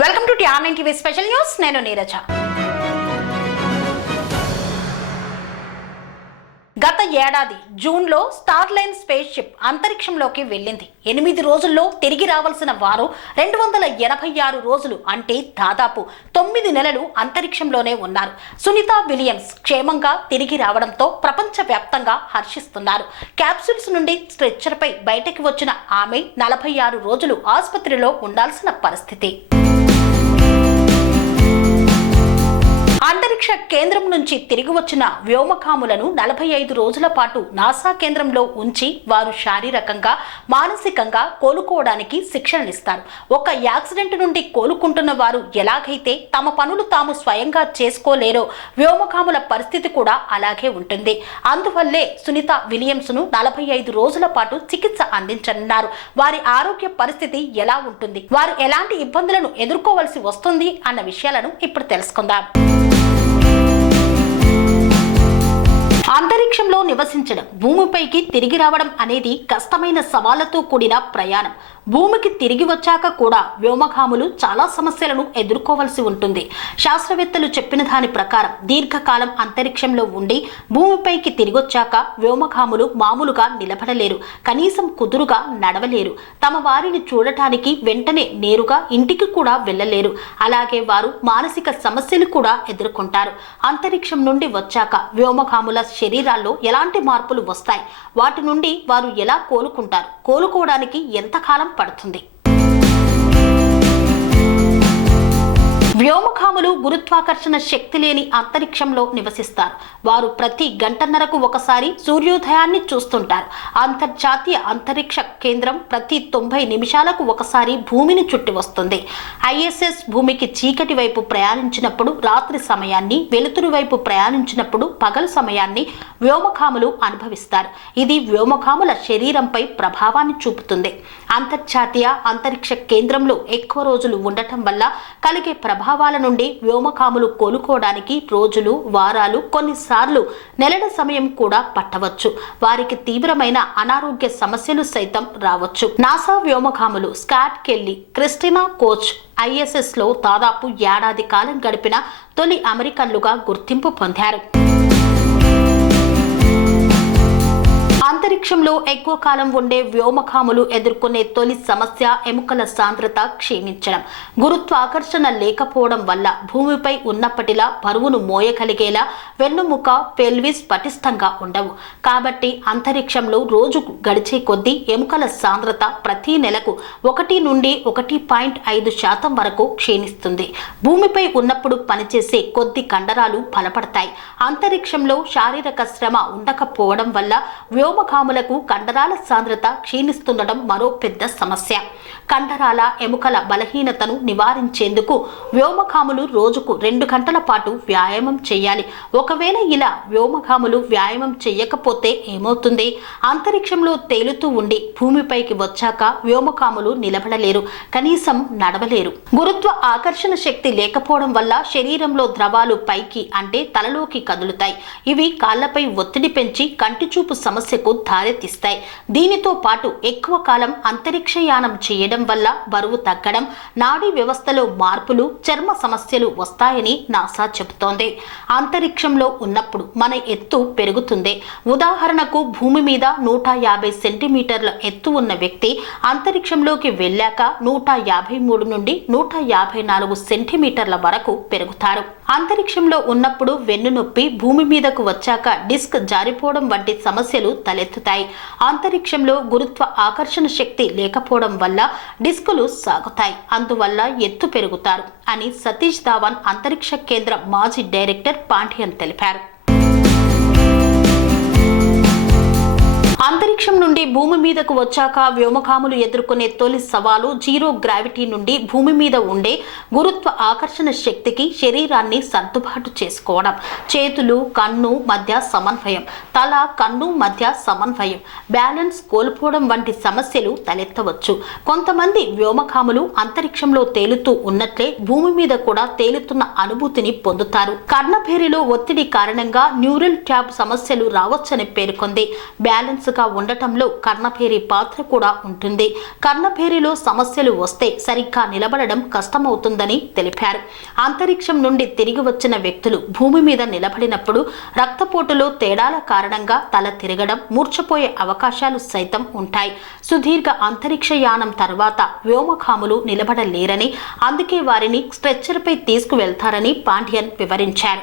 Welcome to TR TV special news. నేను నీరజ. గత ఏడాది జూన్లో స్టార్లైన్ స్పేస్ షిప్ అంతరిక్షంలోకి వెళ్ళింది. ఎనిమిది రోజుల్లో తిరిగి రావాల్సిన వారు రెండు వందల ఎనభై ఆరు రోజులు అంటే దాదాపు తొమ్మిది నెలలు అంతరిక్షంలోనే ఉన్నారు. సునీత విలియమ్స్ క్షేమంగా తిరిగి రావడంతో ప్రపంచవ్యాప్తంగా హర్షిస్తున్నారు. క్యాప్సూల్స్ నుండి స్ట్రెచ్చర్పై బయటకు వచ్చిన ఆమె నలభై ఆరు రోజులు ఆసుపత్రిలో ఉండాల్సిన పరిస్థితి. అంతరిక్ష కేంద్రం నుంచి తిరిగి వచ్చిన వ్యోమకాములను నలభై ఐదు రోజుల పాటు నాసా కేంద్రంలో ఉంచి వారు శారీరకంగా మానసికంగా కోలుకోవడానికి శిక్షణనిస్తారు. ఒక యాక్సిడెంట్ నుండి కోలుకుంటున్న వారు ఎలాగైతే తమ పనులు తాము స్వయంగా చేసుకోలేరో వ్యోమకాముల పరిస్థితి కూడా అలాగే ఉంటుంది. అందువల్లే సునీత విలియమ్స్ను నలభై ఐదు రోజుల పాటు చికిత్స అందించనున్నారు. వారి ఆరోగ్య పరిస్థితి ఎలా ఉంటుంది? వారు ఎలాంటి ఇబ్బందులను ఎదుర్కోవలసి వస్తుంది? అన్న విషయాలను ఇప్పుడు తెలుసుకుందాం. అంతరిక్షంలో నివసించడం భూమిపైకి తిరిగి రావడం అనేది కష్టమైన సవాళ్ళతో కూడిన ప్రయాణం. భూమికి తిరిగి వచ్చాక కూడా వ్యోమగాములు చాలా సమస్యలను ఎదుర్కోవలసి ఉంటుంది. శాస్త్రవేత్తలు చెప్పిన దాని ప్రకారం దీర్ఘకాలం అంతరిక్షంలో ఉండి భూమిపైకి తిరిగొచ్చాక వ్యోమగాములు మామూలుగా నిలబడలేరు. కనీసం కుదురుగా నడవలేరు. తమ వారిని చూడటానికి వెంటనే నేరుగా ఇంటికి కూడా వెళ్ళలేరు. అలాగే వారు మానసిక సమస్యలు కూడా ఎదుర్కొంటారు. అంతరిక్షం నుండి వచ్చాక వ్యోమగాముల శరీరాల్లో ఎలాంటి మార్పులు వస్తాయి? వాటి నుండి వారు ఎలా కోలుకుంటారు? కోలుకోవడానికి ఎంతకాలం పడుతుంది. గురుత్వాకర్షణ శక్తి లేని అంతరిక్షంలో నివసిస్తారు. వారు ప్రతి గంటన్నరకు ఒకసారి సూర్యోదయాన్ని చూస్తుంటారు. అంతర్జాతీయ అంతరిక్ష కేంద్రం ప్రతి తొంభై నిమిషాలకు ఒకసారి భూమిని చుట్టి వస్తుంది. ఐఎస్ఎస్ భూమికి చీకటి వైపు ప్రయాణించినప్పుడు రాత్రి సమయాన్ని వెలుతురు వైపు ప్రయాణించినప్పుడు పగలు సమయాన్ని వ్యోమకాములు అనుభవిస్తారు. ఇది వ్యోమకాముల శరీరంపై ప్రభావాన్ని చూపుతుంది. అంతర్జాతీయ అంతరిక్ష కేంద్రంలో ఎక్కువ రోజులు ఉండటం వల్ల కలిగే ప్రభావాల నుండి వ్యోమకాములు కోలుకోవడానికి రోజులు వారాలు కొన్నిసార్లు నెలల సమయం కూడా పట్టవచ్చు. వారికి తీవ్రమైన అనారోగ్య సమస్యలు సైతం రావచ్చు. నాసా వ్యోమకాములు స్కాట్ కెల్లి క్రిస్టినా కోచ్ ఐఎస్ఎస్లో దాదాపు ఏడాది కాలం గడిపిన తొలి అమెరికన్లుగా గుర్తింపు పొందారు. అంతరిక్షంలో ఎక్కువ కాలం ఉండే వ్యోమకాములు ఎదుర్కొనే తొలి సమస్య ఎముకల సాంద్రత క్షీణించడం. గురుత్వాకర్షణ లేకపోవడం వల్ల భూమిపై ఉన్నప్పటిలా బరువును మోయగలిగేలా వెన్నుముక పెల్విస్ పటిష్టంగా ఉండవు. కాబట్టి అంతరిక్షంలో రోజు గడిచే కొద్దీ ఎముకల సాంద్రత ప్రతి నెలకు ఒకటి నుండి ఒకటి పాయింట్ ఐదు శాతం వరకు క్షీణిస్తుంది. భూమిపై ఉన్నప్పుడు పనిచేసే కొద్ది కండరాలు బలపడతాయి. అంతరిక్షంలో శారీరక శ్రమ ఉండకపోవడం వల్ల వ్యోమకాములకు కండరాల సాంద్రత క్షీణిస్తుండడం మరో పెద్ద సమస్య. కండరాల ఎముకల బలహీనతను నివారించేందుకు వ్యోమకాములు రోజుకు రెండు గంటల పాటు వ్యాయామం చేయాలి. ఒకవేళ ఇలా వ్యోమకాములు వ్యాయామం చేయకపోతే ఏమవుతుంది? అంతరిక్షంలో తేలుతూ ఉండి భూమిపైకి వచ్చాక వ్యోమకాములు నిలబడలేరు కనీసం నడవలేరు. గురుత్వ ఆకర్షణ శక్తి లేకపోవడం వల్ల శరీరంలో ద్రవాలు పైకి అంటే తలలోకి కదులుతాయి. ఇవి కాళ్ళపై ఒత్తిడి పెంచి కంటి చూపు సమస్యకు దారితీస్తాయి. దీనితో పాటు ఎక్కువ కాలం అంతరిక్షయానం చేయడం వల్ల బరువు తగ్గడం నాడీ వ్యవస్థలో మార్పులు చర్మ సమస్యలు వస్తాయని నాసా చెబుతోంది. అంతరిక్షంలో ఉన్నప్పుడు మన ఎత్తు పెరుగుతుంది. ఉదాహరణకు భూమి మీద నూట యాభై సెంటీమీటర్ల ఎత్తు ఉన్న వ్యక్తి అంతరిక్షంలోకి వెళ్ళాక నూట యాభై మూడు నుండి నూట యాభై నాలుగు సెంటీమీటర్ల వరకు పెరుగుతారు. అంతరిక్షంలో ఉన్నప్పుడు వెన్నునొప్పి భూమి మీదకు వచ్చాక డిస్క్ జారిపోవడం వంటి సమస్యలు తలెత్తుతాయి. అంతరిక్షంలో గురుత్వ ఆకర్షణ శక్తి లేకపోవడం వల్ల డిస్కులు సాగుతాయి. అందువల్ల ఎత్తు పెరుగుతారు అని సతీష్ ధావన్ అంతరిక్ష కేంద్ర మాజీ డైరెక్టర్ పాండ్యన్ తెలిపారు. అంతరిక్షం నుండి భూమి మీదకు వచ్చాక వ్యోమకాములు ఎదుర్కొనే తొలి సవాలు జీరో గ్రావిటీ నుండి భూమి మీద ఉండే గురుత్వ ఆకర్షణ శక్తికి శరీరాన్ని సర్దుబాటు చేసుకోవడం. చేతులు కన్ను మధ్య సమన్వయం తల కన్ను మధ్య సమన్వయం బ్యాలెన్స్ కోల్పోవడం వంటి సమస్యలు తలెత్తవచ్చు. కొంతమంది వ్యోమకాములు అంతరిక్షంలో తేలుతూ ఉన్నట్లే భూమి మీద కూడా తేలుతున్న అనుభూతిని పొందుతారు. కర్ణభేరిలో ఒత్తిడి కారణంగా న్యూరల్ ట్యాబ్ సమస్యలు రావచ్చని పేర్కొంది. బ్యాలెన్స్ గా ఉండటంలో కర్ణభేరి పాత్ర కూడా ఉంటుంది. కర్ణభేరిలో సమస్యలు వస్తే సరిగ్గా నిలబడడం కష్టమవుతుందని తెలిపారు. అంతరిక్షం నుండి తిరిగి వచ్చిన వ్యక్తులు భూమి మీద నిలబడినప్పుడు రక్తపోటులో తేడాల కారణంగా తల తిరగడం మూర్చపోయే అవకాశాలు సైతం ఉంటాయి. సుదీర్ఘ అంతరిక్ష యానం తర్వాత వ్యోమఖాములు నిలబడలేరని అందుకే వారిని స్ట్రెచ్చర్పై తీసుకువెళ్తారని పాండ్యన్ వివరించారు.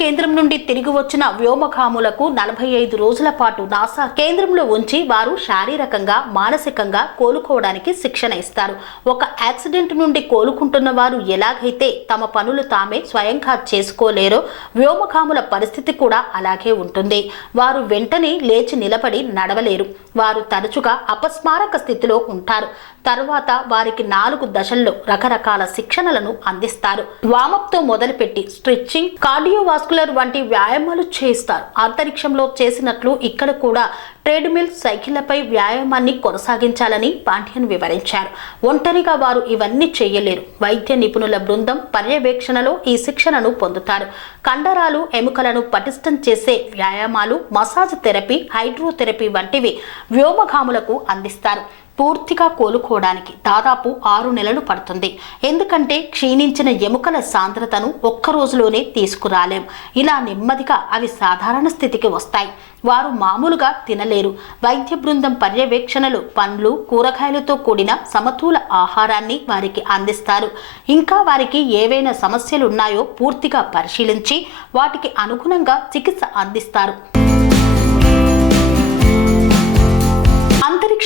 కేంద్రం నుండి తిరిగి వచ్చిన వ్యోమకాములకు నలభై ఐదు రోజుల పాటు నాసా కేంద్రంలో ఉంచి వారు శారీరకంగా మానసికంగా కోలుకోవడానికి శిక్షణ ఇస్తారు. ఒక యాక్సిడెంట్ నుండి కోలుకుంటున్న వారు ఎలాగైతే తమ పనులు తామే స్వయంగా చేసుకోలేరో వ్యోమకాముల పరిస్థితి కూడా అలాగే ఉంటుంది. వారు వెంటనే లేచి నిలబడి నడవలేరు. వారు తరచుగా అపస్మారక స్థితిలో ఉంటారు. తరువాత వారికి నాలుగు దశల్లో రకరకాల శిక్షణలను అందిస్తారు. వామప్తో మొదలుపెట్టి స్ట్రెచ్చింగ్ కార్డియోవాస్కులర్ వంటి వ్యాయామాలు చేస్తారు అంతరిక్షంలో చేసినట్లు ఇక్కడ కూడా ట్రేడ్మిల్ సైకిళ్ళపై వ్యాయామాన్ని కొనసాగించాలని పాండ్యన్ వివరించారు. ఒంటరిగా వారు ఇవన్నీ చేయలేరు. వైద్య నిపుణుల బృందం పర్యవేక్షణలో ఈ శిక్షణను పొందుతారు. కండరాలు ఎముకలను పటిష్టం చేసే వ్యాయామాలు మసాజ్ థెరపీ హైడ్రోథెరపీ వంటివి వ్యోమగాములకు అందిస్తారు. పూర్తిగా కోలుకోవడానికి దాదాపు ఆరు నెలలు పడుతుంది. ఎందుకంటే క్షీణించిన ఎముకల సాంద్రతను ఒక్క రోజులోనే తీసుకురాలేం. ఇలా నెమ్మదిగా అవి సాధారణ స్థితికి వస్తాయి. వారు మామూలుగా తినలేరు. వైద్య బృందం పర్యవేక్షణలు పండ్లు కూరగాయలతో కూడిన సమతూల ఆహారాన్ని వారికి అందిస్తారు. ఇంకా వారికి ఏవైనా సమస్యలున్నాయో పూర్తిగా పరిశీలించి వాటికి అనుగుణంగా చికిత్స అందిస్తారు.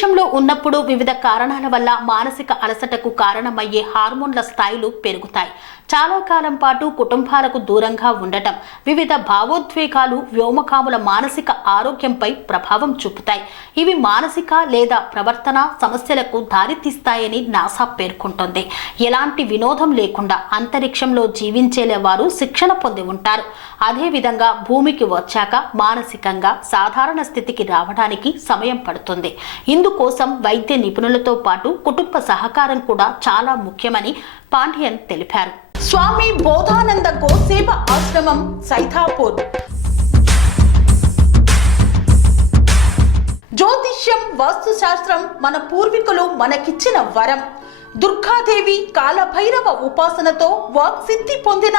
అంతరిక్షంలో ఉన్నప్పుడు వివిధ కారణాల వల్ల మానసిక అలసటకు కారణమయ్యే హార్మోన్ల స్థాయిలు పెరుగుతాయి. చాలా కాలం పాటు కుటుంబాలకు దూరంగా ఉండటం వివిధ భావోద్వేగాలు వ్యోమకాముల మానసిక ఆరోగ్యంపై ప్రభావం చూపుతాయి. ఇవి మానసిక లేదా ప్రవర్తన సమస్యలకు దారితీస్తాయని నాసా పేర్కొంటోంది. ఎలాంటి వినోదం లేకుండా అంతరిక్షంలో జీవించేలే వారు శిక్షణ పొంది ఉంటారు. అదేవిధంగా భూమికి వచ్చాక మానసికంగా సాధారణ స్థితికి రావడానికి సమయం పడుతుంది. ఇందుకోసం వైద్య నిపుణులతో పాటు కుటుంబ సహకారం కూడా చాలా ముఖ్యమని పాండ్యన్ తెలిపారు. స్వామి బోధానంద గోసేవ ఆశ్రమం సైథాపూర్ జ్యోతిష్యం వాస్తుశాస్త్రం మన పూర్వీకులు మనకిచ్చిన వరం. దుర్గాదేవి కాలభైరవ ఉపాసనతో వాక్సిద్ధి పొందిన